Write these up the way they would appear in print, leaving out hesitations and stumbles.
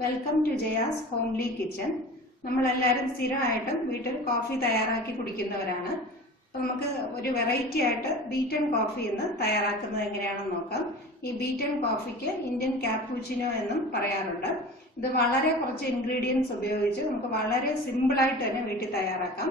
Welcome to Jaya's homely kitchen. നമ്മളെല്ലാവരും സ്ഥിരമായിട്ടും വീട്ടിൽ കോഫി തയ്യാറാക്കി കുടിക്കുന്നവരാണ്. അപ്പം നമുക്ക് ഒരു വെറൈറ്റി ആയിട്ട് ബീറ്റൺ കോഫി ഇന്ന് തയ്യാറാക്കുന്നത് എങ്ങനെയാണെന്ന് നോക്കാം. ഈ ബീറ്റൺ കോഫിക്ക് ഇന്ത്യൻ കാപ്പുച്ചിനോ എന്നും പറയാറുണ്ട്. ഇത് വളരെ കുറച്ച് ഇൻഗ്രീഡിയൻസ് ഉപയോഗിച്ച് നമുക്ക് വളരെ സിമ്പിളായിട്ട് തന്നെ വീട്ടിൽ തയ്യാറാക്കാം.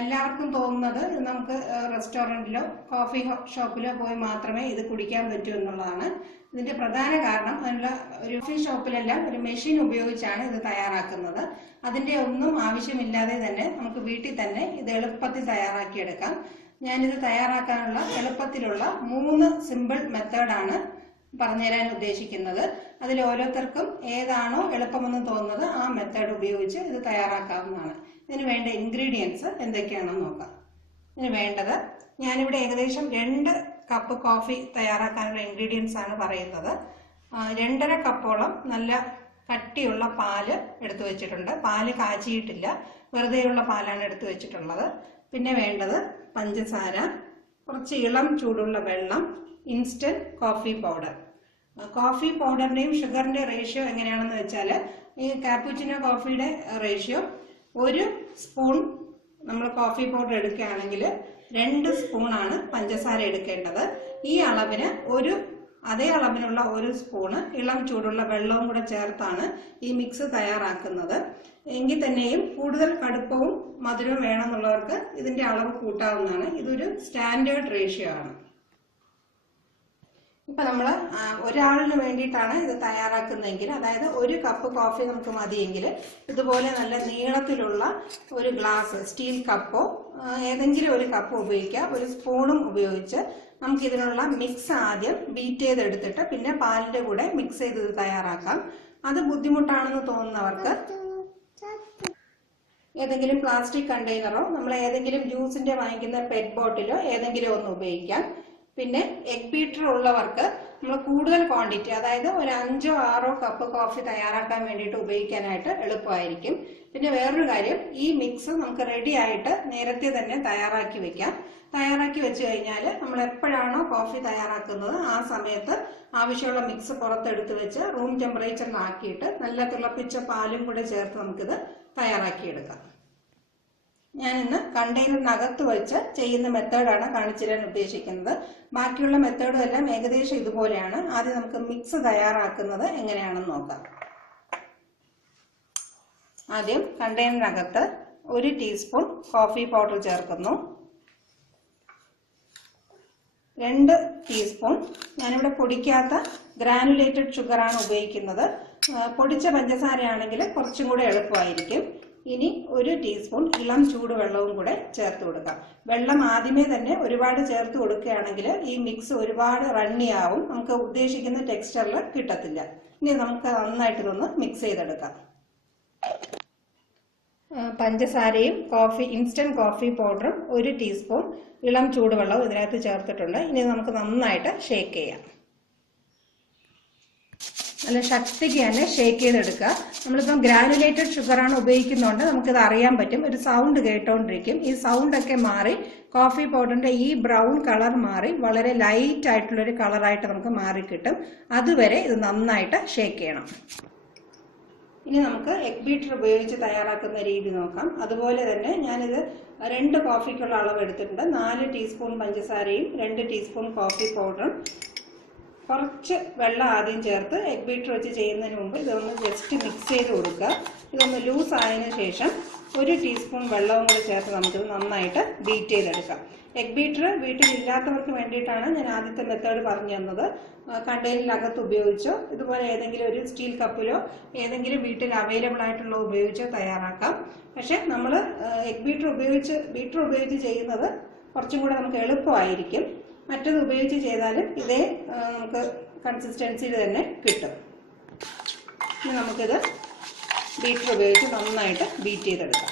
എല്ലാവർക്കും തോന്നുന്നത് നമുക്ക് റെസ്റ്റോറൻറ്റിലോ കോഫി ഷോപ്പിലോ പോയി മാത്രമേ ഇത് കുടിക്കാൻ പറ്റൂ എന്നുള്ളതാണ്. ഇതിന്റെ പ്രധാന കാരണം അതിനുള്ള ഒരു കോഫി ഷോപ്പിലെല്ലാം ഒരു മെഷീൻ ഉപയോഗിച്ചാണ് ഇത് തയ്യാറാക്കുന്നത്. അതിന്റെ ഒന്നും ആവശ്യമില്ലാതെ തന്നെ നമുക്ക് വീട്ടിൽ തന്നെ ഇത് എളുപ്പത്തിൽ തയ്യാറാക്കിയെടുക്കാം. ഞാനിത് തയ്യാറാക്കാനുള്ള എളുപ്പത്തിലുള്ള 3 സിമ്പിൾ മെത്തേഡാണ് പറഞ്ഞുതരാൻ ഉദ്ദേശിക്കുന്നത്. അതിൽ ഓരോരുത്തർക്കും ഏതാണോ എളുപ്പമെന്ന് തോന്നുന്നത് ആ മെത്തേഡ് ഉപയോഗിച്ച് ഇത് തയ്യാറാക്കാവുന്നതാണ്. ഇതിന് വേണ്ട ഇൻഗ്രീഡിയൻസ് എന്തൊക്കെയാണെന്ന് നോക്കാം. ഇതിന് വേണ്ടത്, ഞാനിവിടെ ഏകദേശം 2 കപ്പ് കോഫി തയ്യാറാക്കാനുള്ള ഇൻഗ്രീഡിയൻസ് ആണ് പറയുന്നത്. 2.5 കപ്പോളം നല്ല കട്ടിയുള്ള പാല് എടുത്തു വെച്ചിട്ടുണ്ട്. പാല് കാച്ചിയിട്ടില്ല, വെറുതെയുള്ള പാലാണ് എടുത്തു വെച്ചിട്ടുള്ളത്. പിന്നെ വേണ്ടത് പഞ്ചസാര, കുറച്ച് ഇളം ചൂടുള്ള വെള്ളം, ഇൻസ്റ്റന്റ് കോഫി പൗഡർ. കോഫി പൗഡറിന്റെയും ഷുഗറിന്റെ റേഷ്യോ എങ്ങനെയാണെന്ന് വെച്ചാൽ, ഈ കാപ്പുച്ചിനോ കോഫിയുടെ റേഷ്യോ 1 സ്പൂൺ നമ്മൾ കോഫി പൗഡർ എടുക്കുകയാണെങ്കിൽ 2 സ്പൂണാണ് പഞ്ചസാര എടുക്കേണ്ടത്. ഈ അളവിന് അതേ അളവിനുള്ള 1 സ്പൂണ് ഇളം ചൂടുള്ള വെള്ളവും കൂടെ ചേർത്താണ് ഈ മിക്സ് തയ്യാറാക്കുന്നത്. എങ്കിൽ തന്നെയും കൂടുതൽ കടുപ്പവും മധുരവും വേണമെന്നുള്ളവർക്ക് ഇതിന്റെ അളവ് കൂട്ടാവുന്നതാണ്. ഇതൊരു സ്റ്റാൻഡേർഡ് റേഷ്യോ ആണ്. ഇപ്പൊ നമ്മൾ ഒരാളിന് വേണ്ടിയിട്ടാണ് ഇത് തയ്യാറാക്കുന്നതെങ്കിൽ, അതായത് 1 കപ്പ് കോഫി നമുക്ക് മതിയെങ്കിൽ ഇതുപോലെ നല്ല നീളത്തിലുള്ള ഒരു ഗ്ലാസ്, സ്റ്റീൽ കപ്പോ ഏതെങ്കിലും ഒരു കപ്പ് ഉപയോഗിക്കാം. 1 സ്പൂണും ഉപയോഗിച്ച് നമുക്ക് ഇതിനുള്ള മിക്സ് ആദ്യം ബീറ്റ് ചെയ്തെടുത്തിട്ട് പിന്നെ പാലിന്റെ കൂടെ മിക്സ് ചെയ്ത് ഇത് തയ്യാറാക്കാം. അത് ബുദ്ധിമുട്ടാണെന്ന് തോന്നുന്നവർക്ക് ഏതെങ്കിലും പ്ലാസ്റ്റിക് കണ്ടെയ്നറോ നമ്മൾ ഏതെങ്കിലും ജ്യൂസിന്റെ വാങ്ങിക്കുന്ന പെറ്റ് ബോട്ടിലോ ഏതെങ്കിലും ഒന്ന് ഉപയോഗിക്കാം. പിന്നെ എഗ് ബീറ്റർ ഉള്ളവർക്ക് നമ്മൾ കൂടുതൽ ക്വാണ്ടിറ്റി, അതായത് ഒരു 5 or 6 കപ്പ് കോഫി തയ്യാറാക്കാൻ വേണ്ടിയിട്ട് ഉപയോഗിക്കാനായിട്ട് എളുപ്പമായിരിക്കും. പിന്നെ വേറൊരു കാര്യം, ഈ മിക്സ് നമുക്ക് റെഡി ആയിട്ട് നേരത്തെ തന്നെ തയ്യാറാക്കി വെക്കാം. തയ്യാറാക്കി വെച്ച് കഴിഞ്ഞാൽ നമ്മൾ എപ്പോഴാണോ കോഫി തയ്യാറാക്കുന്നത് ആ സമയത്ത് ആവശ്യമുള്ള മിക്സ് പുറത്തെടുത്ത് വെച്ച് റൂം ടെമ്പറേച്ചറിലാക്കിയിട്ട് നല്ല തിളപ്പിച്ച പാലും കൂടെ ചേർത്ത് നമുക്കിത് തയ്യാറാക്കിയെടുക്കാം. ഞാനിന്ന് കണ്ടെയ്നറിനകത്ത് വെച്ച് ചെയ്യുന്ന മെത്തേഡാണ് കാണിച്ചു തരാൻ ഉദ്ദേശിക്കുന്നത്. ബാക്കിയുള്ള മെത്തേഡും എല്ലാം ഏകദേശം ഇതുപോലെയാണ്. ആദ്യം നമുക്ക് മിക്സ് തയ്യാറാക്കുന്നത് എങ്ങനെയാണെന്ന് നോക്കാം. ആദ്യം കണ്ടെയ്നറിനകത്ത് 1 ടീസ്പൂൺ കോഫി പൗഡർ ചേർക്കുന്നു. 2 ടീസ്പൂൺ, ഞാനിവിടെ പൊടിക്കാത്ത ഗ്രാനുലേറ്റഡ് ഷുഗറാണ് ഉപയോഗിക്കുന്നത്. പൊടിച്ച പഞ്ചസാരയാണെങ്കിൽ കുറച്ചും കൂടെ എളുപ്പമായിരിക്കും. ഇനി 1 ടീസ്പൂൺ ഇളം ചൂടുവെള്ളവും കൂടെ ചേർത്ത് കൊടുക്കാം. വെള്ളം ആദ്യമേ തന്നെ ഒരുപാട് ചേർത്ത് കൊടുക്കുകയാണെങ്കിൽ ഈ മിക്സ് ഒരുപാട് റണ്ണിയാവും, നമുക്ക് ഉദ്ദേശിക്കുന്ന ടെക്സ്ചറിൽ കിട്ടത്തില്ല. ഇനി നമുക്ക് നന്നായിട്ട് ഇതൊന്ന് മിക്സ് ചെയ്തെടുക്കാം. പഞ്ചസാരയും ഇൻസ്റ്റന്റ് കോഫി പൗഡറും 1 ടീസ്പൂൺ ഇളം ചൂടുവെള്ളവും ഇതിനകത്ത് ചേർത്തിട്ടുണ്ട്. ഇനി നമുക്ക് നന്നായിട്ട് ഷേക്ക് ചെയ്യാം. നല്ല ശക്തിക്ക് തന്നെ ഷേക്ക് ചെയ്തെടുക്കുക. നമ്മളിപ്പം ഗ്രാനുലേറ്റഡ് ഷുഗറാണ് ഉപയോഗിക്കുന്നതുകൊണ്ട് നമുക്കിത് അറിയാൻ പറ്റും, ഒരു സൗണ്ട് കേട്ടോണ്ടിരിക്കും. ഈ സൗണ്ടൊക്കെ മാറി കോഫി പൗഡറിന്റെ ഈ ബ്രൗൺ കളർ മാറി വളരെ ലൈറ്റ് ആയിട്ടുള്ളൊരു കളറായിട്ട് നമുക്ക് മാറിക്കിട്ടും. അതുവരെ ഇത് നന്നായിട്ട് ഷേക്ക് ചെയ്യണം. ഇനി നമുക്ക് എഗ് ബീറ്റർ ഉപയോഗിച്ച് തയ്യാറാക്കുന്ന രീതി നോക്കാം. അതുപോലെ തന്നെ ഞാനിത് 2 കോഫിക്കുള്ള അളവ് എടുത്തിട്ടുണ്ട്. 4 ടീസ്പൂൺ പഞ്ചസാരയും 2 ടീസ്പൂൺ കോഫി പൗഡറും കുറച്ച് വെള്ളം ആദ്യം ചേർത്ത് എഗ് ബീറ്റർ വെച്ച് ചെയ്യുന്നതിന് മുമ്പ് ഇതൊന്ന് ജസ്റ്റ് മിക്സ് ചെയ്ത് കൊടുക്കുക. ഇതൊന്ന് ലൂസ് ആയതിനു ശേഷം 1 ടീസ്പൂൺ വെള്ളവും കൂടി ചേർത്ത് നമുക്കിത് നന്നായിട്ട് ബീറ്റ് ചെയ്തെടുക്കാം. എഗ് ബീറ്റർ വീട്ടിലില്ലാത്തവർക്ക് വേണ്ടിയിട്ടാണ് ഞാൻ ആദ്യത്തെ മെത്തേഡ് പറഞ്ഞു തന്നത്. കണ്ടെയ്നറിനകത്ത് ഉപയോഗിച്ചോ ഇതുപോലെ ഏതെങ്കിലും ഒരു സ്റ്റീൽ കപ്പിലോ ഏതെങ്കിലും വീട്ടിൽ അവൈലബിൾ ആയിട്ടുള്ള ഉപയോഗിച്ചോ തയ്യാറാക്കാം. പക്ഷെ നമ്മൾ എഗ് ബീറ്റർ ഉപയോഗിച്ച് ചെയ്യുന്നത് കുറച്ചും കൂടെ നമുക്ക് എളുപ്പമായിരിക്കും. മറ്റത് ഉപയോഗിച്ച് ചെയ്താലും ഇതേ നമുക്ക് കൺസിസ്റ്റൻസിയിൽ തന്നെ കിട്ടും. ഇനി നമുക്കിത് ബീറ്റർ ഉപയോഗിച്ച് നന്നായിട്ട് ബീറ്റ് ചെയ്തെടുക്കാം.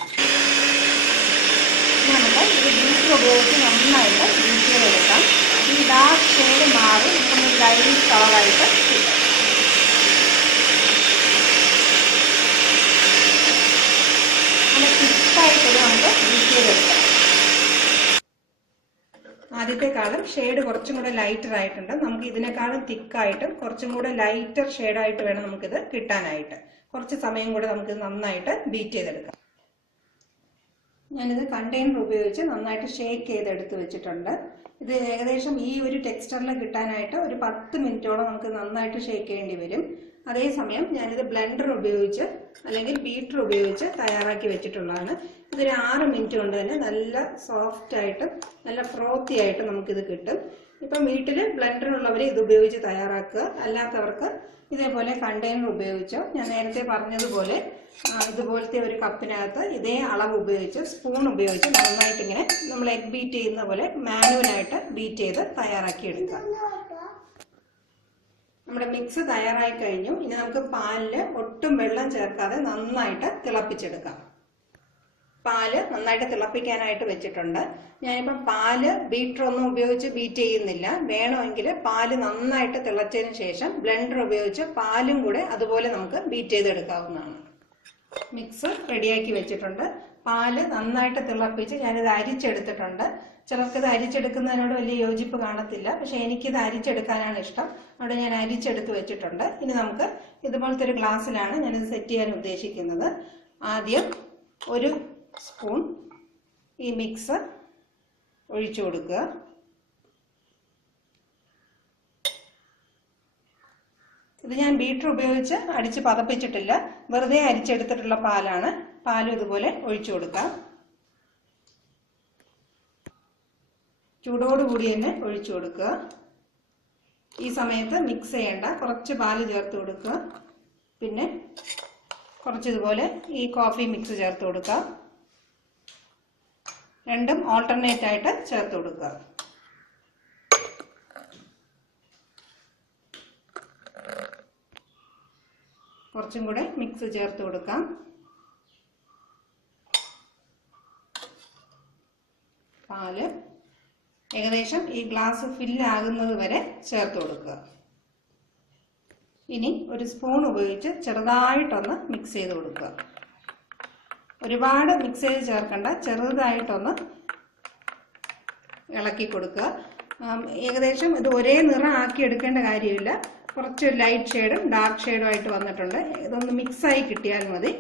നമുക്ക് ഇത് ബീറ്റർ ഉപയോഗിച്ച് നന്നായിട്ട് ബീറ്റ് ചെയ്തെടുക്കാം. ഈ ഡാർക്ക് ഷെയ്ഡ് മാറി നമുക്ക് ലൈറ്റ് കളറായിട്ട് കിട്ടും. നല്ല തിക്കായിട്ട് നമുക്ക് ബീറ്റ് ചെയ്തെടുക്കാം. ആദ്യത്തെക്കാളും ഷെയ്ഡ് കുറച്ചും കൂടെ ലൈറ്റർ ആയിട്ടുണ്ട്. നമുക്ക് ഇതിനേക്കാളും തിക്കായിട്ടും കുറച്ചും കൂടെ ലൈറ്റർ ഷെയ്ഡായിട്ട് വേണം നമുക്കിത് കിട്ടാനായിട്ട്. കുറച്ച് സമയം കൂടെ നമുക്ക് നന്നായിട്ട് ബീറ്റ് ചെയ്തെടുക്കാം. ഞാനിത് കണ്ടെയ്നർ ഉപയോഗിച്ച് നന്നായിട്ട് ഷേക്ക് ചെയ്തെടുത്ത് വെച്ചിട്ടുണ്ട്. ഇത് ഏകദേശം ഈ ഒരു ടെക്സ്ചറിൽ കിട്ടാനായിട്ട് ഒരു 10 മിനിറ്റോളം നമുക്ക് നന്നായിട്ട് ഷേക്ക് ചെയ്യേണ്ടി വരും. അതേസമയം ഞാനിത് ബ്ലെൻഡർ ഉപയോഗിച്ച് അല്ലെങ്കിൽ ബീറ്റർ ഉപയോഗിച്ച് തയ്യാറാക്കി വെച്ചിട്ടുള്ളതാണ്. ഇതൊരു 6 മിനിറ്റ് കൊണ്ട് തന്നെ നല്ല സോഫ്റ്റ് ആയിട്ട് നല്ല ഫ്രോത്തി ആയിട്ട് നമുക്കിത് കിട്ടും. ഇപ്പം വീട്ടിൽ ബ്ലെൻഡർ ഉള്ളവർ ഇത് ഉപയോഗിച്ച് തയ്യാറാക്കുക. അല്ലാത്തവർക്ക് ഇതേപോലെ കണ്ടെയ്നർ ഉപയോഗിച്ചോ ഞാൻ നേരത്തെ പറഞ്ഞതുപോലെ ഇതുപോലത്തെ ഒരു കപ്പിനകത്ത് ഇതേ അളവ് ഉപയോഗിച്ച് സ്പൂൺ ഉപയോഗിച്ച് നന്നായിട്ട് ഇങ്ങനെ നമ്മൾ എഗ് ബീറ്റ് ചെയ്യുന്ന പോലെ മാനുവലായിട്ട് ബീറ്റ് ചെയ്ത് തയ്യാറാക്കി എടുക്കാം. നമ്മുടെ മിക്സ് തയ്യാറായി കഴിഞ്ഞു. ഇനി നമുക്ക് പാലിൽ ഒട്ടും വെള്ളം ചേർക്കാതെ നന്നായിട്ട് തിളപ്പിച്ചെടുക്കാം. പാല് നന്നായിട്ട് തിളപ്പിക്കാനായിട്ട് വെച്ചിട്ടുണ്ട്. ഞാനിപ്പം പാല് ബീറ്റർ ഒന്നും ഉപയോഗിച്ച് ബീറ്റ് ചെയ്യുന്നില്ല. വേണമെങ്കിൽ പാല് നന്നായിട്ട് തിളച്ചതിന് ശേഷം ബ്ലെൻഡർ ഉപയോഗിച്ച് പാലും കൂടെ അതുപോലെ നമുക്ക് ബീറ്റ് ചെയ്തെടുക്കാവുന്നതാണ്. മിക്സ് റെഡിയാക്കി വെച്ചിട്ടുണ്ട്. പാല് നന്നായിട്ട് തിളപ്പിച്ച് ഞാനിത് അരിച്ചെടുത്തിട്ടുണ്ട്. ചിലർക്കിത് അരിച്ചെടുക്കുന്നതിനോട് വലിയ യോജിപ്പ് കാണത്തില്ല, പക്ഷെ എനിക്കിത് അരിച്ചെടുക്കാനാണ് ഇഷ്ടം. അവിടെ ഞാൻ അരിച്ചെടുത്ത് വെച്ചിട്ടുണ്ട്. ഇനി നമുക്ക് ഇതുപോലത്തെ ഒരു ഗ്ലാസ്സിലാണ് ഞാനിത് സെറ്റ് ചെയ്യാൻ ഉദ്ദേശിക്കുന്നത്. ആദ്യം ഒരു സ്പൂൺ ഈ മിക്സ് ഒഴിച്ചു കൊടുക്കുക. ഇത് ഞാൻ ബീറ്റർ ഉപയോഗിച്ച് അടിച്ച് പതപ്പിച്ചിട്ടില്ല, വെറുതെ അരിച്ചെടുത്തിട്ടുള്ള പാലാണ്. പാലും ഇതുപോലെ ഒഴിച്ചു കൊടുക്കാം. ചൂടോടുകൂടി തന്നെ ഒഴിച്ചു കൊടുക്കുക. ഈ സമയത്ത് മിക്സ് ചെയ്യേണ്ട, കുറച്ച് പാല് ചേർത്ത് കൊടുക്കുക. പിന്നെ കുറച്ച് ഇതുപോലെ ഈ കോഫി മിക്സ് ചേർത്ത് കൊടുക്കുക. രണ്ടും ഓൾട്ടർനേറ്റ് ആയിട്ട് ചേർത്ത് കൊടുക്കുക. കുറച്ചും കൂടെ മിക്സ് ചേർത്ത് കൊടുക്കാം. പാല് ഏകദേശം ഈ ഗ്ലാസ് ഫില്ലാകുന്നത് വരെ ചേർത്ത് കൊടുക്കുക. ഇനി ഒരു സ്പൂൺ ഉപയോഗിച്ച് ചെറുതായിട്ടൊന്ന് മിക്സ് ചെയ്ത് കൊടുക്കുക. ഒരുപാട് മിക്സ് ചെയ്ത് ചേർക്കണ്ട, ചെറുതായിട്ടൊന്ന് ഇളക്കി കൊടുക്കുക. ഏകദേശം ഇത് ഒരേ നിറം ആക്കി എടുക്കേണ്ട കാര്യമില്ല. കുറച്ച് ലൈറ്റ് ഷെയ്ഡും ഡാർക്ക് ഷെയ്ഡും ആയിട്ട് വന്നിട്ടുണ്ട്. ഇതൊന്ന് മിക്സായി കിട്ടിയാൽ മതി.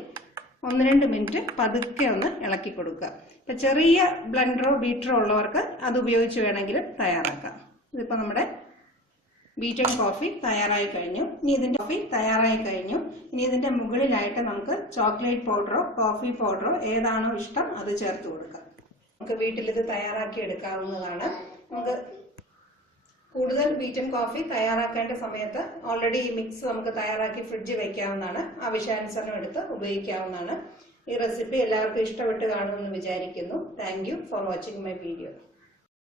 1-2 മിനിറ്റ് പതുക്കെ ഒന്ന് ഇളക്കി കൊടുക്കുക. ഇപ്പം ചെറിയ ബ്ലെൻഡറോ ബീറ്ററോ ഉള്ളവർക്ക് അത് ഉപയോഗിച്ച് വേണമെങ്കിലും തയ്യാറാക്കാം. ഇതിപ്പോൾ നമ്മുടെ ബീറ്റൻ കോഫി തയ്യാറായി കഴിഞ്ഞു. ഇനി ഇതിൻ്റെ മുകളിലായിട്ട് നമുക്ക് ചോക്ലേറ്റ് പൗഡറോ കോഫി പൗഡറോ ഏതാണോ ഇഷ്ടം അത് ചേർത്ത് കൊടുക്കാം. നമുക്ക് വീട്ടിലിത് തയ്യാറാക്കി എടുക്കാവുന്നതാണ്. നമുക്ക് കൂടുതൽ ബീറ്റൻ കോഫി തയ്യാറാക്കേണ്ട സമയത്ത് ഓൾറെഡി ഈ മിക്സ് നമുക്ക് തയ്യാറാക്കി ഫ്രിഡ്ജിൽ വയ്ക്കാവുന്നതാണ്. ആവശ്യാനുസരണം എടുത്ത് ഉപയോഗിക്കാവുന്നതാണ്. ഈ റെസിപ്പി എല്ലാവർക്കും ഇഷ്ടപ്പെട്ട് കാണുമെന്ന് വിചാരിക്കുന്നു. Thank you for watching my video.